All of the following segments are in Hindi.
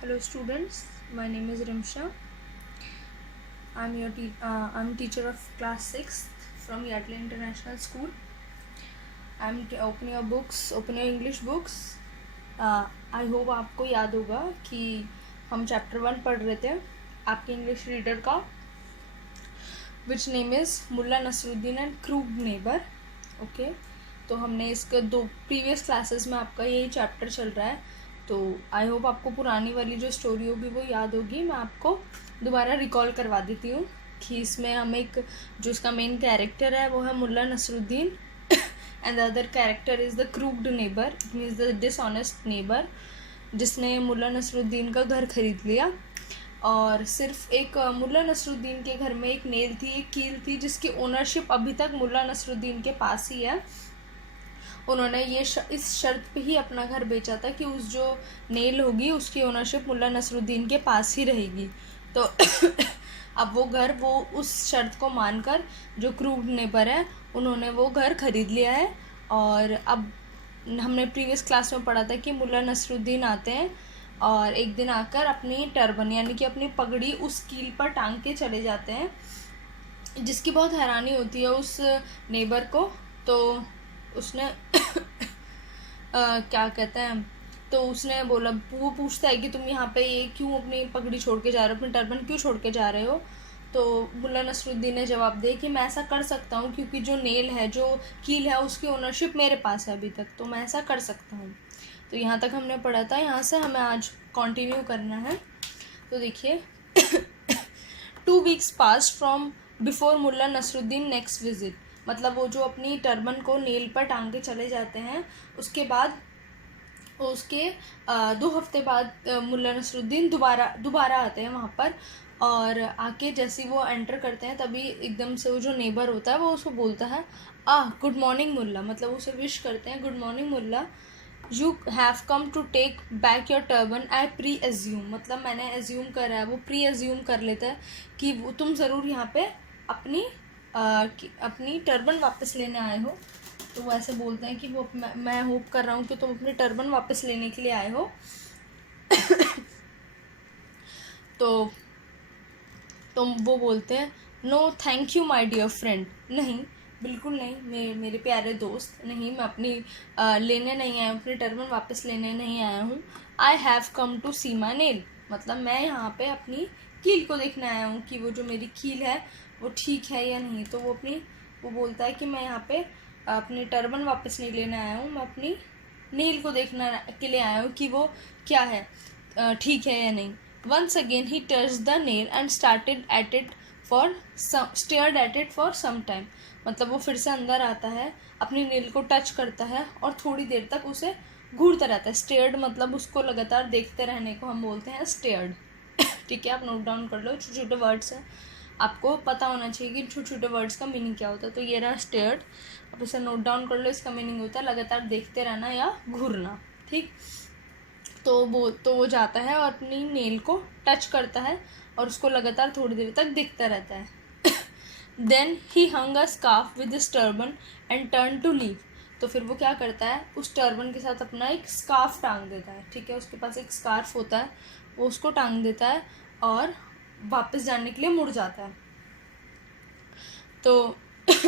Hello students, my name is Rimsha. I'm teacher of class 6th from Yardley International School. Open your English books. I hope आपको याद होगा कि हम चैप्टर 1 पढ़ रहे थे आपके इंग्लिश रीडर का, which name is Mulla Nasruddin and crook neighbour. Okay, तो हमने इसके 2 प्रीवियस क्लासेस में आपका यही चैप्टर चल रहा है. तो आई होप आपको पुरानी वाली जो स्टोरी होगी वो याद होगी. मैं आपको दोबारा रिकॉल करवा देती हूँ कि इसमें हम एक जो इसका मेन कैरेक्टर है वो है Mulla Nasruddin and the other character is the crooked neighbour, it means the dishonest neighbour, जिसने मुल्ला नसरुद्दीन का घर खरीद लिया. और सिर्फ एक मुल्ला नसरुद्दीन के घर में एक नेल थी, एक कील थी, जिसकी ओनरशिप अभी तक मुल्ला नसरुद्दीन के पास ही है. उन्होंने इस शर्त पे ही अपना घर बेचा था कि उस जो नेल होगी उसकी ओनरशिप मुल्ला नसरुद्दीन के पास ही रहेगी. तो अब वो उस शर्त को मानकर जो क्रूग नेबर है उन्होंने वो घर खरीद लिया है. और अब हमने प्रीवियस क्लास में पढ़ा था कि मुल्ला नसरुद्दीन आते हैं और एक दिन आकर अपनी टर्बन यानी कि अपनी पगड़ी उस कील पर टांग के चले जाते हैं, जिसकी बहुत हैरानी होती है उस नेबर को. तो उसने क्या कहते हैं, तो उसने बोला, वो पूछता है कि तुम यहाँ पे ये क्यों अपनी पगड़ी छोड़ के जा रहे हो, अपनी टर्बन क्यों छोड़ के जा रहे हो. तो मुल्ला नसरुद्दीन ने जवाब दिया कि मैं ऐसा कर सकता हूँ क्योंकि जो नेल है, जो कील है, उसकी ओनरशिप मेरे पास है अभी तक, तो मैं ऐसा कर सकता हूँ. तो यहाँ तक हमने पढ़ा था, यहाँ से हमें आज कंटिन्यू करना है. तो देखिए 2 weeks pass from before Mulla Nasruddin next visit, मतलब वो जो अपनी टर्बन को नेल पर टांग के चले जाते हैं उसके बाद उसके 2 हफ्ते बाद मुल्ला नसरुद्दीन दोबारा आते हैं वहाँ पर. और आके जैसे वो एंटर करते हैं तभी एकदम से वो जो नेबर होता है वो उसको बोलता है गुड मॉर्निंग मुल्ला, मतलब उसे विश करते हैं, good morning Mulla, you have come to take back your turban, I presume, मतलब मैंने एज्यूम करा है, वो प्री एज्यूम कर लेता है कि वो तुम ज़रूर यहाँ पे अपनी टर्बन वापस लेने आए हो. तो वो ऐसे बोलते हैं कि वो मैं होप कर रहा हूँ कि तुम अपनी टर्बन वापस लेने के लिए आए हो. तो वो बोलते हैं no thank you my dear friend, नहीं बिल्कुल नहीं मेरे प्यारे दोस्त, नहीं मैं अपनी लेने नहीं आया हूँ, अपनी टर्बन वापस लेने नहीं आया हूँ. I have come to see my nail, मतलब मैं यहाँ पे अपनी कील को देखने आया हूँ कि वो जो मेरी कील है वो ठीक है या नहीं. तो वो बोलता है कि मैं यहाँ पे अपनी टर्बन वापस नहीं लेने आया हूँ, मैं अपनी नेल को देखने के लिए आया हूँ कि वो क्या है, ठीक है या नहीं. Once again he touched the nail and stared at it for some time, मतलब वो फिर से अंदर आता है, अपनी नेल को टच करता है और थोड़ी देर तक उसे घूरता रहता है. स्टेयर्ड मतलब उसको लगातार देखते रहने को हम बोलते हैं स्टेयर्ड. ठीक है, आप नोट डाउन कर लो, छोटे छोटे वर्ड्स हैं, आपको पता होना चाहिए कि छोटे छोटे वर्ड्स का मीनिंग क्या होता है. तो ये रहा स्टेयर्ड, आप इसे नोट डाउन कर लो, इसका मीनिंग होता है लगातार देखते रहना या घूरना. ठीक, तो वो जाता है और अपनी नेल को टच करता है और उसको लगातार थोड़ी देर तक दिखता रहता है. Then he hung a scarf with this turban and turn to leave, तो फिर वो क्या करता है, उस टर्बन के साथ अपना एक स्कार्फ टांग देता है. ठीक है, उसके पास एक स्कार्फ होता है, वो उसको टांग देता है और वापस जाने के लिए मुड़ जाता है. तो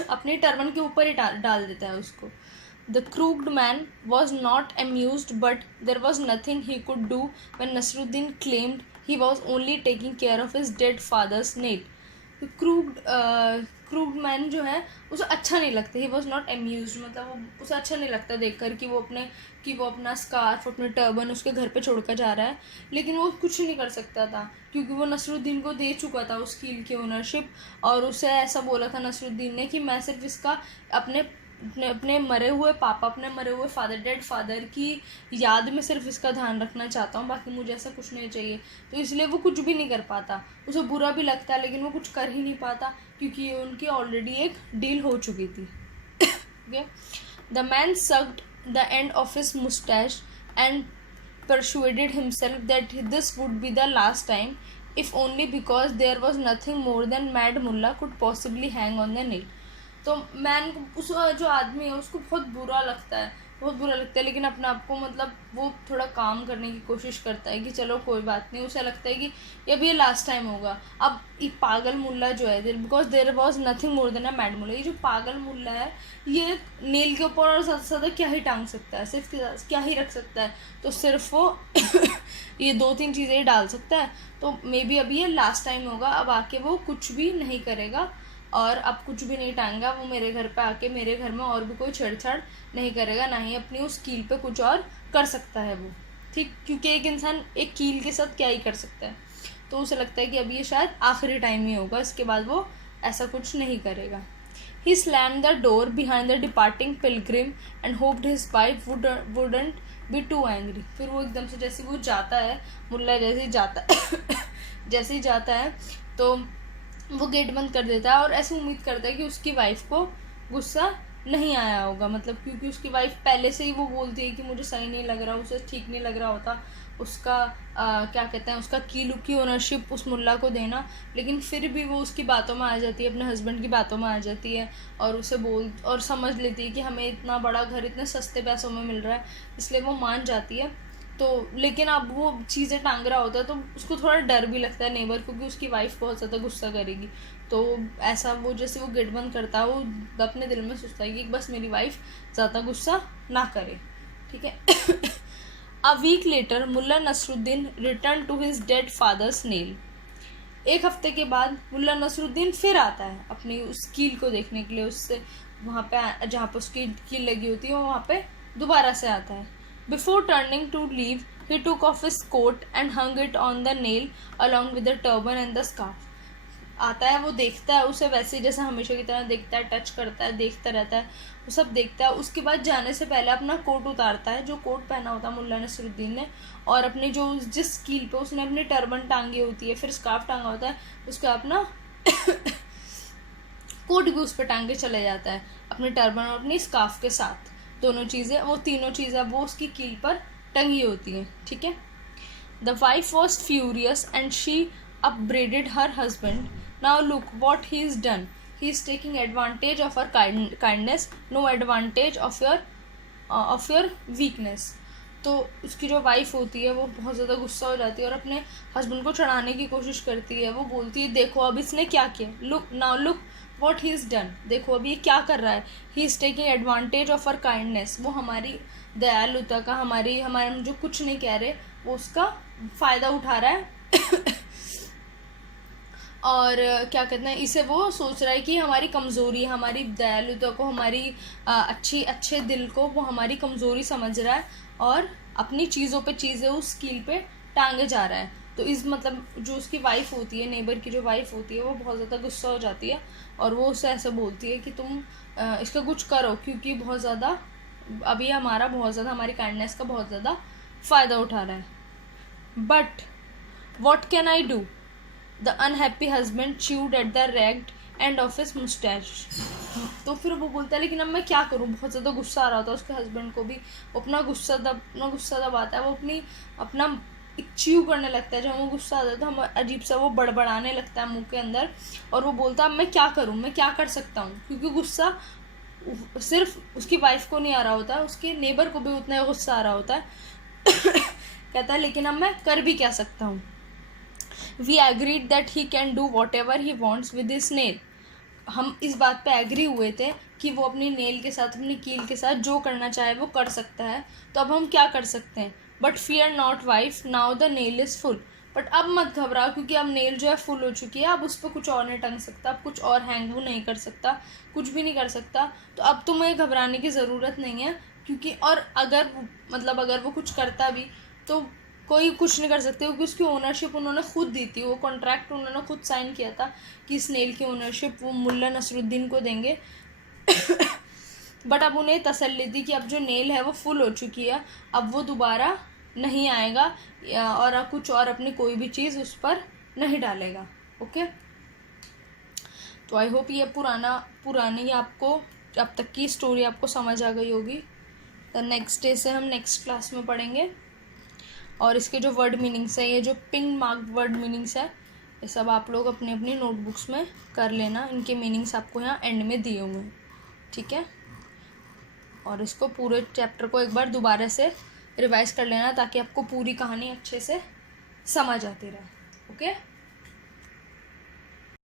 अपनी टर्बन के ऊपर ही डाल देता है उसको. The crooked man was not amused, but there was nothing he could do when Nasruddin claimed he was only taking care of his dead father's nail. The crooked man जो है उसे अच्छा नहीं लगता, he was not amused, मतलब उसे अच्छा नहीं लगता देखकर कि वो अपना स्कार्फ, अपने टर्बन उसके घर पे छोड़कर जा रहा है. लेकिन वो कुछ नहीं कर सकता था क्योंकि वो नसरुद्दीन को दे चुका था उस कील की ओनरशिप, और उसे ऐसा बोला था नसरुद्दीन ने कि मैं सिर्फ इसका अपने मरे हुए पापा, अपने मरे हुए डेड फादर की याद में सिर्फ इसका ध्यान रखना चाहता हूँ, बाकी मुझे ऐसा कुछ नहीं चाहिए. तो इसलिए वो कुछ भी नहीं कर पाता, उसे बुरा भी लगता है लेकिन वो कुछ कर ही नहीं पाता क्योंकि उनकी ऑलरेडी एक डील हो चुकी थी. Okay, the man sucked the end of his moustache and persuaded himself that this would be the last time, if only because there was nothing more than mad mullah could possibly hang on the nail. तो मैन को, उस जो आदमी है उसको बहुत बुरा लगता है बहुत बुरा लगता है, लेकिन अपने आप को मतलब वो थोड़ा काम करने की कोशिश करता है कि चलो कोई बात नहीं। उसे लगता है कि ये लास्ट टाइम होगा। अब ये पागल मुल्ला जो है, because there was nothing more than a mad Mulla, ये जो पागल मुल्ला है ये नेल के ऊपर और ज़्यादा से ज़्यादा क्या ही टांग सकता है, सिर्फ क्या ही रख सकता है, तो सिर्फ वो ये 2-3 चीज़ें ही डाल सकता है। तो मे बी अभी ये लास्ट टाइम होगा, अब आके वो कुछ भी नहीं करेगा और अब कुछ भी नहीं टांगा। वो मेरे घर पे आके मेरे घर में और भी कोई छेड़छाड़ नहीं करेगा, ना ही अपनी उस कील पे कुछ और कर सकता है वो, ठीक, क्योंकि एक इंसान एक कील के साथ क्या ही कर सकता है। तो उसे लगता है कि अभी ये शायद आखिरी टाइम ही होगा, इसके बाद वो ऐसा कुछ नहीं करेगा। He slammed the door behind the departing pilgrim and hoped his wife wouldn't be too angry. फिर वो एकदम से जैसे वो जाता है, मुल्ला जैसे ही जाता जैसे ही जाता है तो वो गेट बंद कर देता है और ऐसे उम्मीद करता है कि उसकी वाइफ को गुस्सा नहीं आया होगा, मतलब क्योंकि उसकी वाइफ पहले से ही वो बोलती है कि मुझे सही नहीं लग रहा, उसे ठीक नहीं लग रहा होता उसका क्या कहते हैं, उसका कीलू की ओनरशिप उस मुल्ला को देना। लेकिन फिर भी वो उसकी बातों में आ जाती है, अपने हस्बैंड की बातों में आ जाती है और उसे बोल और समझ लेती है कि हमें इतना बड़ा घर इतने सस्ते पैसों में मिल रहा है, इसलिए वो मान जाती है। तो लेकिन अब वो चीज़ें टांग रहा होता है तो उसको थोड़ा डर भी लगता है नेबर, क्योंकि उसकी वाइफ बहुत ज़्यादा गुस्सा करेगी। तो ऐसा वो जैसे वो गेट बंद करता है वो अपने दिल में सोचता है कि बस मेरी वाइफ ज़्यादा गुस्सा ना करे, ठीक है। A week later Mulla Nasruddin return to his dead father's nail. एक हफ्ते के बाद मुल्ला नसरुद्दीन फिर आता है अपनी उस कील को देखने के लिए, उससे वहाँ पे जहाँ पे उसकी कील लगी होती है वहाँ पे दोबारा से आता है। Before turning to leave he took off his coat and hung it on the nail along with the turban and the scarf. आता है, वो देखता है उसे वैसे ही जैसे हमेशा की तरह देखता है, टच करता है, देखता रहता है, वो सब देखता है। उसके बाद जाने से पहले अपना कोट उतारता है, जो कोट पहना होता है मुल्ला नसरुद्दीन ने, और अपनी जो जिस कील पे उसने अपनी टर्बन टांगी होती है, फिर स्कार्फ टांगा होता है, उसका अपना कोट भी उस पर टांग के चले जाता है अपने टर्बन और अपनी स्कार्फ के साथ। दोनों चीज़ें, वो तीनों चीज़ें वो उसकी कील पर टंगी होती हैं, ठीक है। The wife was furious and she upbraided her husband. Now look what he is done. He is taking advantage of her kindness, no advantage of your weakness. तो उसकी जो वाइफ होती है वो बहुत ज़्यादा गुस्सा हो जाती है और अपने हस्बैंड को चढ़ाने की कोशिश करती है। वो बोलती है देखो अब इसने क्या किया, look now look what he is done, देखो अब ये क्या कर रहा है। He is taking advantage of our kindness, वो हमारी दयालुता का, हमारे हम जो कुछ नहीं कह रहे वो उसका फ़ायदा उठा रहा है। और क्या कहते हैं, इसे वो सोच रहा है कि हमारी कमज़ोरी, हमारी दयालुता को, हमारी अच्छे दिल को वो हमारी कमज़ोरी समझ रहा है और अपनी चीज़ों पे चीज़ें उस कील पे टांगे जा रहा है। तो इस मतलब जो उसकी वाइफ होती है, नेबर की जो वाइफ होती है, वो बहुत ज़्यादा गुस्सा हो जाती है और वो उसे ऐसा बोलती है कि तुम इसका कुछ करो, क्योंकि बहुत ज़्यादा अभी हमारी काइंडनेस का बहुत ज़्यादा फ़ायदा उठा रहा है। But what can I do? The unhappy husband chewed at the ragged end of his mustache. तो फिर वो बोलता है लेकिन अब मैं क्या करूँ, बहुत ज़्यादा गुस्सा आ रहा था उसके हस्बैंड को भी, अपना गुस्सा दबाता है, वो अपना एक च्यू करने लगता है। जब वो गुस्सा आता है तो हम अजीब सा वो बड़बड़ाने लगता है मुंह के अंदर, और वो बोलता है अब मैं क्या करूँ, मैं क्या कर सकता हूँ, क्योंकि गुस्सा सिर्फ उसकी वाइफ को नहीं आ रहा होता, उसके नेबर को भी उतना गुस्सा आ रहा होता है। कहता है लेकिन अब मैं कर भी क्या सकता हूँ। We agreed that he can do whatever he wants with his nail. हम इस बात पे एग्री हुए थे कि वो अपनी नेल के साथ, अपनी कील के साथ जो करना चाहे वो कर सकता है, तो अब हम क्या कर सकते हैं। But fear not wife, now the nail is full. But अब मत घबराओ, क्योंकि अब नेल जो है फुल हो चुकी है, अब उस पर कुछ और नहीं टंग सकता, अब कुछ और हैंग वो नहीं कर सकता, कुछ भी नहीं कर सकता। तो अब तुम्हें घबराने की ज़रूरत नहीं है, क्योंकि और अगर वो कुछ करता भी तो कोई कुछ नहीं कर सकते, क्योंकि उसकी ओनरशिप उन्होंने खुद दी थी, वो कॉन्ट्रैक्ट उन्होंने खुद साइन किया था कि इस नेल की ओनरशिप वो मुल्ला नसरुद्दीन को देंगे। बट अब उन्हें तसल्ली थी कि अब जो नेल है वो फुल हो चुकी है, अब वो दोबारा नहीं आएगा और कुछ और अपनी कोई भी चीज़ उस पर नहीं डालेगा। ओके, तो आई होप ये पुरानी आपको अब तक की स्टोरी आपको समझ आ गई होगी। तो नेक्स्ट डे से हम नेक्स्ट क्लास में पढ़ेंगे, और इसके जो वर्ड मीनिंग्स है, ये जो पिंक मार्क वर्ड मीनिंग्स है, ये सब आप लोग अपनी अपनी नोटबुक्स में कर लेना। इनके मीनिंग्स आपको यहाँ एंड में दिए हुए हैं, ठीक है। और इसको पूरे चैप्टर को एक बार दोबारा से रिवाइज कर लेना ताकि आपको पूरी कहानी अच्छे से समझ आती रहे। ओके।